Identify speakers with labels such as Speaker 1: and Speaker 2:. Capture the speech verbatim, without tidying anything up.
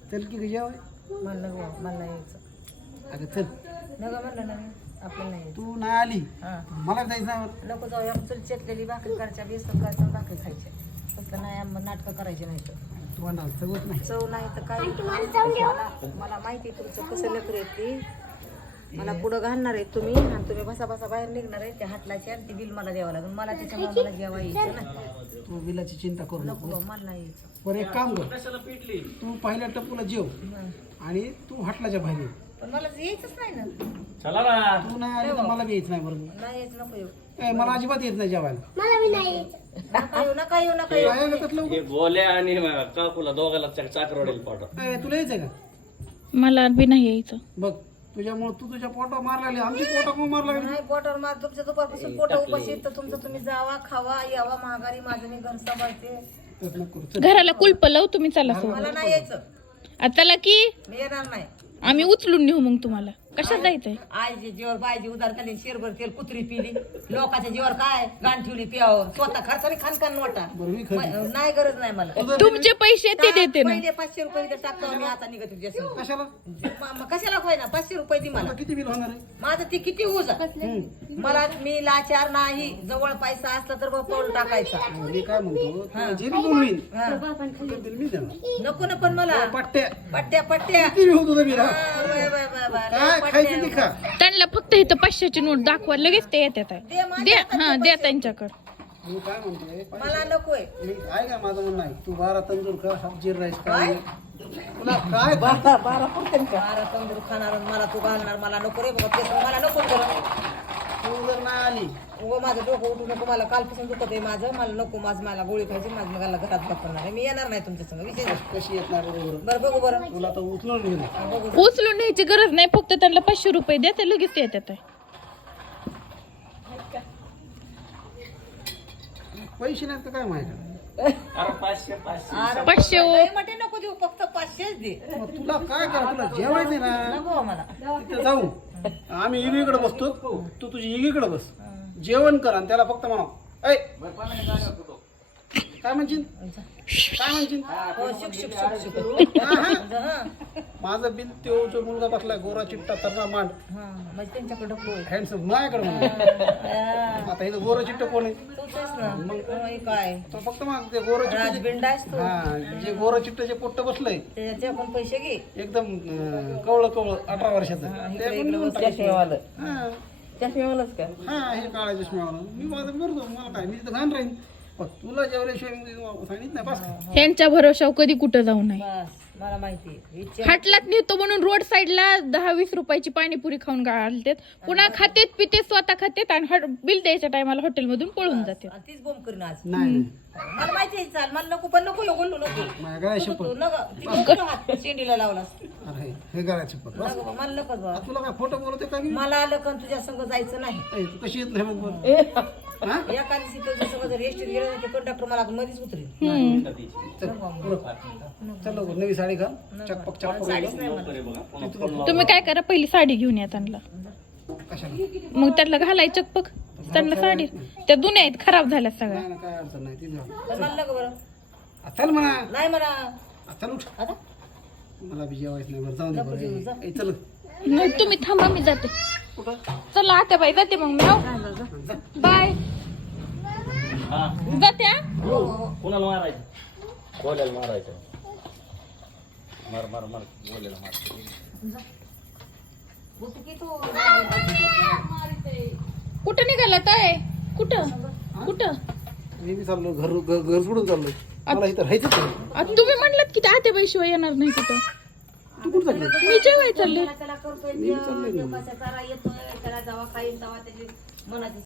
Speaker 1: चल की जेवाय.
Speaker 2: म्हणलं हो मला यायचं
Speaker 1: अगं चल.
Speaker 2: नका म्हणलं ना मी आपल्याला नाही यायचं.
Speaker 1: तू नाही आली
Speaker 2: हां
Speaker 1: मला जायचं नाही.
Speaker 2: नको जाऊ या चुल चेतलेली भाकरी करायच्या बेसन करायचं भाकरी खायच्या फक्त नाही आम्हाला नाटकं करायचे नाही तर
Speaker 1: तू म्हणाल चवत नाही.
Speaker 2: चव नाही तर काय मला मला माहिती आहे तुमचं कसं लेकर आहे ती मला पुढं घालणार आहे तुम्ही आणि तुम्ही बसा बसा बाहेर निघणार आहे त्या हातलाची आणि ती बिल मला द्यावं लागेल मला त्याच्यामुळे मला जेव्हा यायचं ना
Speaker 1: तू बिलाची चिंता करू
Speaker 2: नको
Speaker 1: नको.
Speaker 2: बाबा, मला नाही यायचं
Speaker 1: बरं एक काम कर तू पहिल्या टप्पूला जेव
Speaker 2: हं.
Speaker 1: आणि तू हटलाच्या बाहेर ये.
Speaker 2: पण मला यायचंच नाही ना
Speaker 3: चला ना.
Speaker 1: तू नाही आली तर मला बी यायचं नाही बरोबर.
Speaker 2: नाही यायचं नको येऊ
Speaker 1: ए, मला अजिबात येत नाही जेवायला.
Speaker 2: नका येऊ नका येऊ नका येऊ
Speaker 1: काय आलं त्यातलं?
Speaker 3: हे गोल्या आणि काकूला दोघाला चाकरवाडीला पाठव.
Speaker 1: ए, तुला यायचंय का
Speaker 4: मला बी नाही यायचं.
Speaker 1: बघ तुझ्यामुळे तू तुझ्या पोटावर मार लागली आमची पोटा कोण मार लागली.
Speaker 2: नाही पोटावर मार तुमच्या दुपारपासून पोटा उपाशी तर तुमचं तुम्ही जावा खावा यावा महागारी माझं मी घर सांभाळते
Speaker 1: तसं नको करू. चल.
Speaker 4: घराला कुलप लावू तुम्ही चला सोबत.
Speaker 2: मला नाही यायचं
Speaker 4: आता चला की
Speaker 2: मी येणार नाही
Speaker 4: आम्ही उचलून नेऊ मग तुम्हाला. कशात जायचंय?
Speaker 2: आईच्या जीवर बायची उधार खाली शेरभर तेल कुत्री पिली लोकांच्या जीवर काय गाण ठेवली पियावर स्वतः खर्चाने खान खान नोटा
Speaker 1: बरं मी खरं
Speaker 2: म- नाही गरज नाही मला
Speaker 4: तुमचे पैसे ते देते ना.
Speaker 2: पहिले पाचशे रुपये इथं टाकतो आम्ही आता निघत तुझ्या संग.
Speaker 1: कशाला
Speaker 2: म- मग कशाला होय ना पाचशे रुपये दे मला
Speaker 1: तुला किती बिल होणार आहे?
Speaker 2: माझं ते किती ऊस मला मी लाचार नाही जवळ पैसा असला तर बा पाऊल टाकायचा
Speaker 1: मी काय म्हणतो तुला जे बी बोलवीन
Speaker 2: हा.
Speaker 1: ते बिल मी देणार.
Speaker 2: नको ना पण मला
Speaker 1: पट्ट्या
Speaker 2: पट्ट्या पट्ट्या
Speaker 1: किती होतो तुझं बिल हा?
Speaker 2: हा, बाय, बाय, बाय, बाय.
Speaker 1: काय
Speaker 2: पट्ट्या.
Speaker 1: खायचं ते खा.
Speaker 4: त्यांना फक्त इथं पाचशेची नोट दाखवा लगेच ते येतात आहे.
Speaker 2: दे माझ्या
Speaker 4: द्या
Speaker 2: हातात
Speaker 4: हा
Speaker 2: ते
Speaker 4: द्या
Speaker 2: पैसे.
Speaker 4: त्यांच्याकडे.
Speaker 1: मी काय म्हणतोय
Speaker 2: मला नकोय
Speaker 1: मी काय काय माझं म्हणणं आहे तू बारा तंदूर खा हाफ जीर राईस खा.
Speaker 2: काय?
Speaker 1: तुला काय बारा बारा पुरते का?
Speaker 2: बारा तंदूर खाणार आणि मला तू घालणार मला नको रे बाबा ते मला नको कर
Speaker 1: तू जर नाही आली
Speaker 2: उगं माझं डोकं उठू नको मला कालपासून दुखत आहे माझं मला नको माझं मला गोळी खायची माझं मला घरात बघणार आहे मी येणार नाही तुमच्या संग विषय नाही.
Speaker 1: कशी येत नाही बरोबर
Speaker 2: बरं बघू बरं
Speaker 1: तुला तर उचलून घेऊन
Speaker 2: हा, बघू
Speaker 4: उचलून न्यायची गरज नाही फक्त त्यांना पाचशे रुपये द्या ते लगेच ते येतात आहे.
Speaker 1: पैसे नाहीत का काय माहिती
Speaker 3: अरे पाचशे पाचशे
Speaker 2: अरे
Speaker 4: पाचशे ओ.
Speaker 2: लय मोठे नको देऊ फक्त पाचशेच दे
Speaker 1: मग तुला काय करा तुला जेवायचं ना
Speaker 2: नको मला
Speaker 1: तिथे जाऊ आम्ही इगीकडे बसतो तू तुझी इगीकडे बस जेवण कर आणि त्याला फक्त म्हणा ऐ काय म्हणशील काय म्हणशील
Speaker 2: हो शुक शुक शुक शुक
Speaker 1: हा, हा.
Speaker 2: हा
Speaker 1: माझं बिल तो जो मुलगा बसलाय गोरा चिट्टा तरणा मांड
Speaker 2: हा म्हणजे त्यांच्याकडे नको आहे.
Speaker 1: हँडसम माझ्याकडे म्हणा
Speaker 2: हा,
Speaker 1: आता इथं गोरं चिट्ट कोण आहे
Speaker 2: तूच आहेस ना मग हे काय
Speaker 1: तो फक्त मग ते गोरं चिट्ट
Speaker 2: राजबिंड आहेस तू
Speaker 1: हा जे गोरं चिट्टचे पोट्ट बसलंय
Speaker 2: त्याचे पण पैसे घे
Speaker 1: एकदम अं, कवळं कवळं अठरा वर्षाचं ते पण घेऊन टाक. हा
Speaker 2: चष्मेवालाच का
Speaker 1: हा हे काळाच्या चष्म्यावर मी माझं करतो मला काय मी तिथं घाण राहीन पण तुला जेवल्याशिवाय मी सांगित नाही बस का
Speaker 4: ह्यांच्या भरोशावर कधी कुठं जाऊ नये.
Speaker 2: बस मला माहिती आहे. विचार
Speaker 4: हाटलात नेतो म्हणून रोड साईडला दहा वीस रुपयाची पाणीपुरी खाऊन घालतात पुन्हा खातेत पिते स्वतः खातेत आणि हॉट- बिल द्यायच्या टायमाला हॉटेलमधून पळून जाते.
Speaker 2: आणि तीच बोंब करीन आज
Speaker 1: नाही नाही.
Speaker 2: मला माहिती आहे चाल मला नको पण नको बोलू नको
Speaker 1: माझ्या गळ्या
Speaker 2: तू-
Speaker 1: शपथ
Speaker 2: तू नका ती नको हात शेंडीला लावलास
Speaker 1: अरे हे गळ्या शपथ बस.
Speaker 2: नको बा, मला नकोच बाबा
Speaker 1: तुला काय खोटं बोलते का मी
Speaker 2: मला आलं का तुझ्या संग जायचं नाही
Speaker 1: ए, तू कशी येत नाही मग बोल. हा
Speaker 2: एका दिवशी तुझ्या संग जर एसटीत गेलं ना ते कंडक्टर मला मध्येच उतरेल
Speaker 1: चल पुढं. चल लवकर नवी साडी घाल चकपक चकपक
Speaker 2: साडीच नाही मला
Speaker 4: तुम्ही काय करा पहिली साडी घेऊन या त्यांना
Speaker 1: कशाला
Speaker 4: मग त्याला घालाय चकपक त्यांना साडी त्या जुन्या आहेत खराब झाल्या सगळ्या.
Speaker 1: नाही ना काय अडचण नाही ती घाल.
Speaker 2: पण मला नको बरं
Speaker 1: आ, चल म्हणा
Speaker 2: नाही म्हणा
Speaker 1: आ, चल उठ
Speaker 2: आता
Speaker 1: मला बी जेवायचं नाही बरं जाऊन दे
Speaker 2: नको जेवू, जा.
Speaker 1: बरं ए, चल
Speaker 4: नाही तुम्ही थांबा मी जाते.
Speaker 1: कुठं
Speaker 4: चला आता बाई जाते मग मी आहो. बाय
Speaker 3: हा
Speaker 4: जाते हा.
Speaker 3: कुणाला मारायचं गोल्याला मारायचं मार मार मार गोल्याला मार
Speaker 2: उठ की तू
Speaker 4: कुठं निघाला ताय कुठं कुठं
Speaker 1: मी बी चाललो घर घर घर सोडून चाललोय मला इथं राहायचंच नाही.
Speaker 4: आता तुम्ही म्हणलात की आते पैशिवाय येणार नाही कुठं.
Speaker 1: तू कुठं चालली
Speaker 4: मी जेवाय चालले.
Speaker 2: त्याला करतोय
Speaker 1: मी बी चाललोय ना.
Speaker 2: देवाचा चारा येतोय त्याला जावा खाईल तेव्हा त्याची मनाची